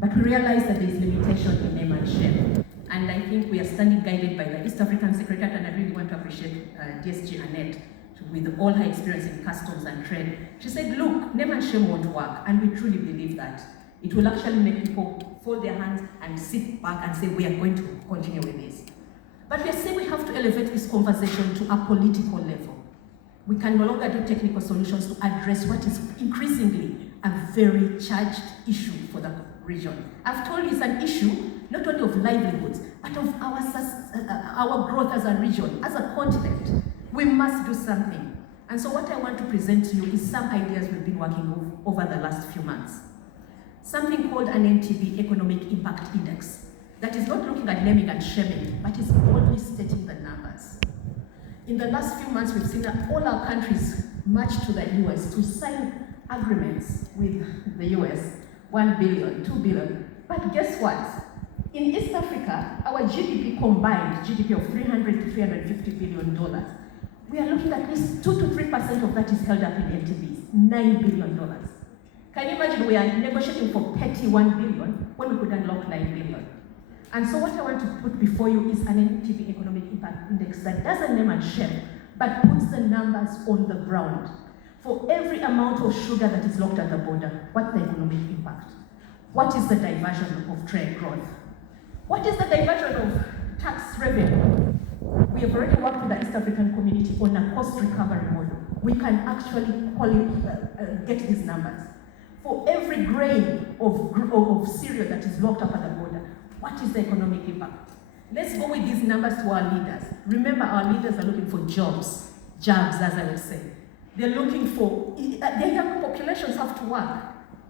But we realize that there is limitation in name and shame. And I think we are standing guided by the East African Secretariat, and I really want to appreciate DSG Annette with all her experience in customs and trade. She said, look, name and shame won't work, and we truly believe that. It will actually make people fold their hands and sit back and say, we are going to continue with this. But we are saying we have to elevate this conversation to a political level. We can no longer do technical solutions to address what is increasingly a very charged issue for the region. I've told you it's an issue not only of livelihoods, but of our growth as a region, as a continent. We must do something. And so what I want to present to you is some ideas we've been working over the last few months. Something called an NTB Economic Impact Index that is not looking at naming and shaming, but is boldly stating the numbers. In the last few months, we've seen that all our countries march to the US to sign agreements with the US, 1 billion, 2 billion. But guess what? In East Africa, our GDP combined, GDP of $300 to $350 billion, we are looking at least 2 to 3% of that is held up in NTBs, $9 billion. Can you imagine we are negotiating for petty 1 billion when we could unlock 9 billion? And so what I want to put before you is an NTB Economic Impact Index that doesn't name and shame, but puts the numbers on the ground. For every amount of sugar that is locked at the border, what's the economic impact? What is the diversion of trade growth? What is the diversion of tax revenue? We have already worked with the East African community on a cost recovery model. We can actually get these numbers. For every grain of cereal that is locked up at the border, what is the economic impact? Let's go with these numbers to our leaders. Remember, our leaders are looking for jobs, as I would say. They're looking for, their young populations have to work.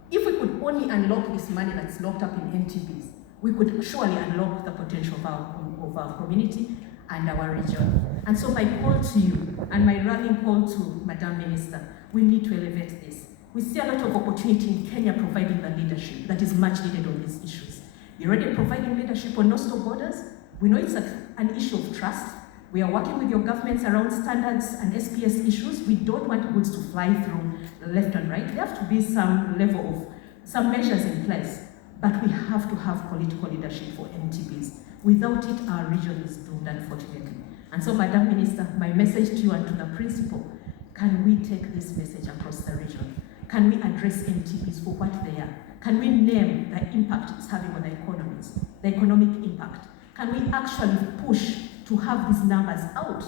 If we could only unlock this money that's locked up in NTBs, we could surely unlock the potential of our community and our region. And so my call to you, and my rallying call to Madam Minister, we need to elevate this. We see a lot of opportunity in Kenya providing the leadership that is much needed on these issues. You're already providing leadership on no-stop borders. We know it's an issue of trust. We are working with your governments around standards and SPS issues. We don't want goods to fly through left and right. There have to be some level of, some measures in place, but we have to have political leadership for NTBs. Without it, our region is doomed, unfortunately. And so, Madam Minister, my message to you and to the principal, can we take this message across the region? Can we address NTBs for what they are? Can we name the impact it's having on the economies, the economic impact? Can we actually push to have these numbers out?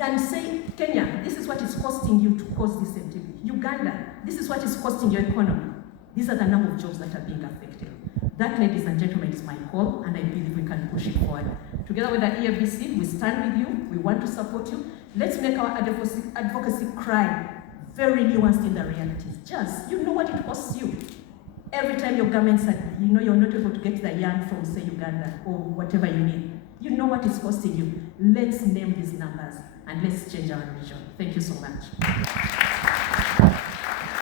And say, Kenya, this is what is costing you to cause this NTB. Uganda, this is what is costing your economy. These are the number of jobs that are being affected. That, ladies and gentlemen, is my call, and I believe we can push it forward. Together with the EFBC, we stand with you, we want to support you. Let's make our advocacy cry very nuanced in the realities. Just, you know what it costs you. Every time your government said, you know you're not able to get the yarn from, say, Uganda, or whatever you need. You know what it's costing you. Let's name these numbers, and let's change our region. Thank you so much.